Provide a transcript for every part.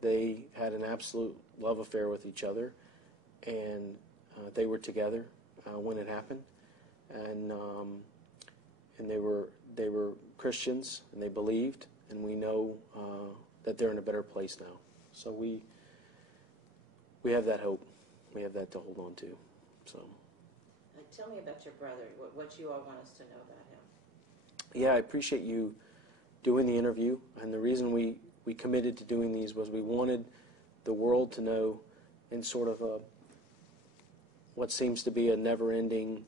they had an absolute love affair with each other, and they were together when it happened, and they were Christians, and they believed, and we know that they're in a better place now. So we have that hope. We have that to hold on to. So. Tell me about your brother, what you all want us to know about him. Yeah, I appreciate you doing the interview, and the reason we committed to doing these was we wanted the world to know, in sort of what seems to be a never-ending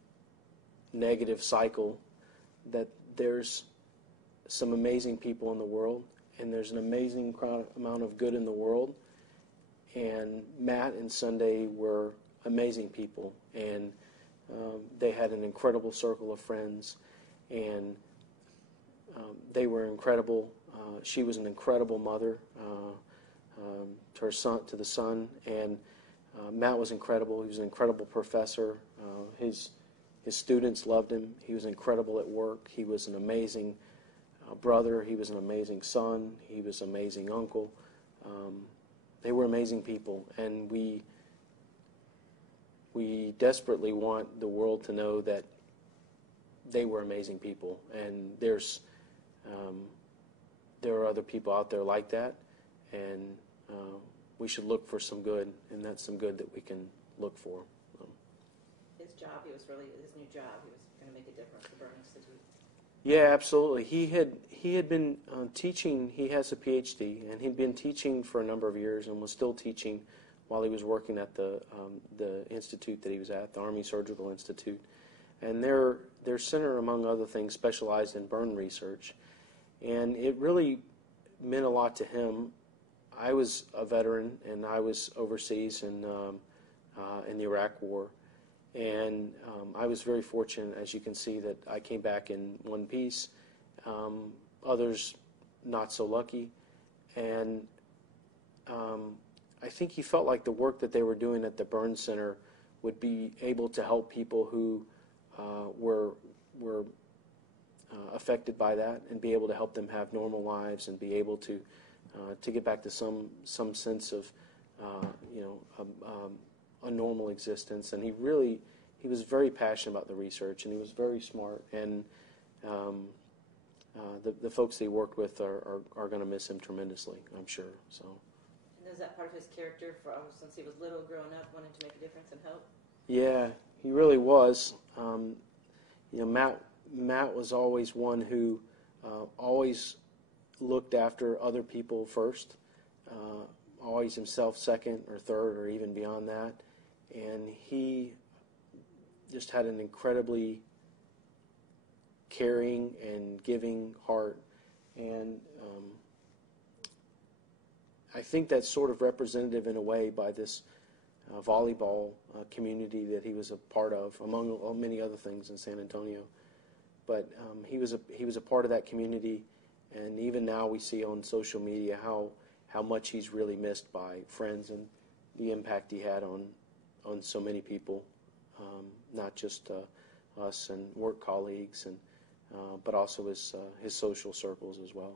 negative cycle, that there's some amazing people in the world, and there's an amazing amount of good in the world, and Matt and Sunday were amazing people, and they had an incredible circle of friends, and they were incredible. She was an incredible mother to her son, to the son, and Matt was incredible. He was an incredible professor. His students loved him. He was incredible at work. He was an amazing brother. He was an amazing son. He was an amazing uncle. They were amazing people, and we desperately want the world to know that they were amazing people, and there are other people out there like that, and we should look for some good, and that's some good that we can look for. His job, his new job, he was going to make a difference at Burn Institute. Yeah, absolutely. He had been teaching. He has a PhD, and he'd been teaching for a number of years, and was still teaching while he was working at the institute that he was at, the Army Surgical Institute. And their center, among other things, specialized in burn research. And it really meant a lot to him. I was a veteran, and I was overseas in the Iraq War. And I was very fortunate, as you can see, that I came back in one piece. Others not so lucky. And I think he felt like the work that they were doing at the Burn Center would be able to help people who were affected by that, and be able to help them have normal lives, and be able to get back to some sense of a normal existence. And he was very passionate about the research, and he was very smart. And the folks that he worked with are going to miss him tremendously, I'm sure. So. And is that part of his character, since he was little, growing up, wanting to make a difference and help? Yeah, he really was. Matt was always one who always looked after other people first, always himself second or third or even beyond that. And he just had an incredibly caring and giving heart. And I think that's sort of representative in a way by this volleyball community that he was a part of, among many other things in San Antonio. But he was a part of that community, and even now we see on social media how much he's really missed by friends, and the impact he had on so many people, not just us and work colleagues, and but also his social circles as well.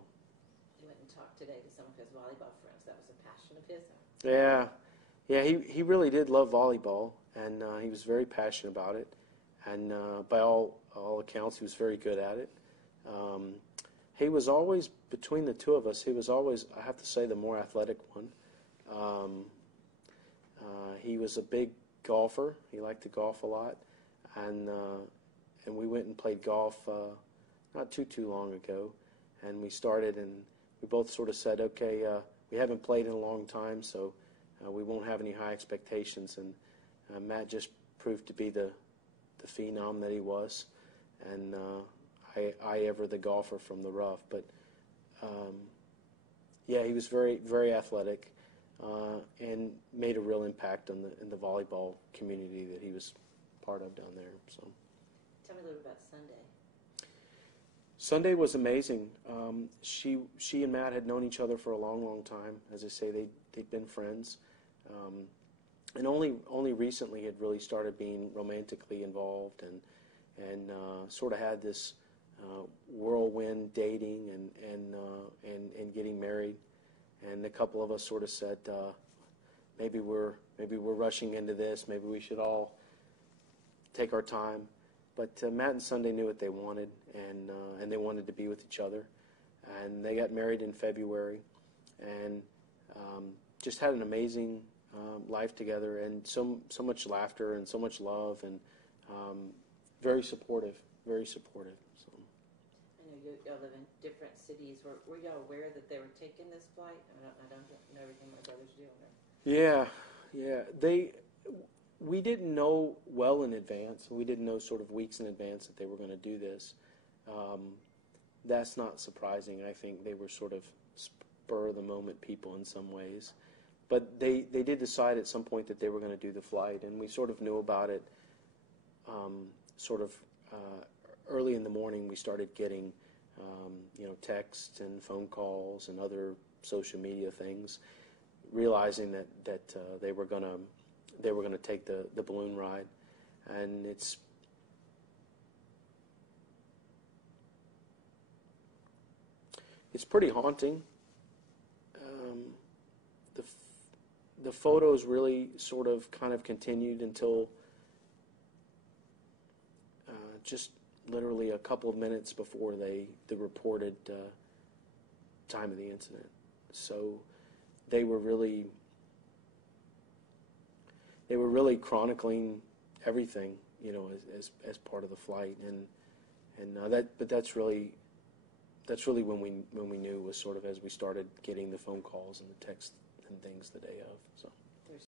You went and talked today to some of his volleyball friends. That was a passion of his. Huh? Yeah. He really did love volleyball, and he was very passionate about it. And by all accounts, he was very good at it. He was always, between the two of us, he was always, I have to say, the more athletic one. He was a big golfer. He liked to golf a lot. And we went and played golf not too long ago. And we started, and we both sort of said, okay, we haven't played in a long time, so we won't have any high expectations. And Matt just proved to be the phenom that he was, and I ever the golfer from the rough. But yeah, he was very, very athletic, and made a real impact in the volleyball community that he was part of down there. So, tell me a little about Sunday. Sunday was amazing. She and Matt had known each other for a long time. As I say, they'd been friends. And only recently had really started being romantically involved, and sort of had this whirlwind dating and getting married. and a couple of us sort of said, maybe we're rushing into this. Maybe we should all take our time. But Matt and Sunday knew what they wanted, and they wanted to be with each other. And they got married in February, and just had an amazing life together, and so much laughter and so much love, and very supportive, very supportive. So. I know you all live in different cities. Were y'all aware that they were taking this flight? I don't know everything my brothers do. Yeah. We didn't know well in advance. We didn't know sort of weeks in advance that they were going to do this. That's not surprising. I think they were sort of spur-of-the-moment people in some ways. But they did decide at some point that they were going to do the flight, and we sort of knew about it early in the morning. We started getting texts and phone calls and other social media things, realizing that they were going to take the balloon ride, and it's pretty haunting. The photos really sort of kind of continued until just literally a couple of minutes before the reported time of the incident. So they were really chronicling everything, as part of the flight, but that's really when we knew, was sort of as we started getting the phone calls and the texts and things the day of. So.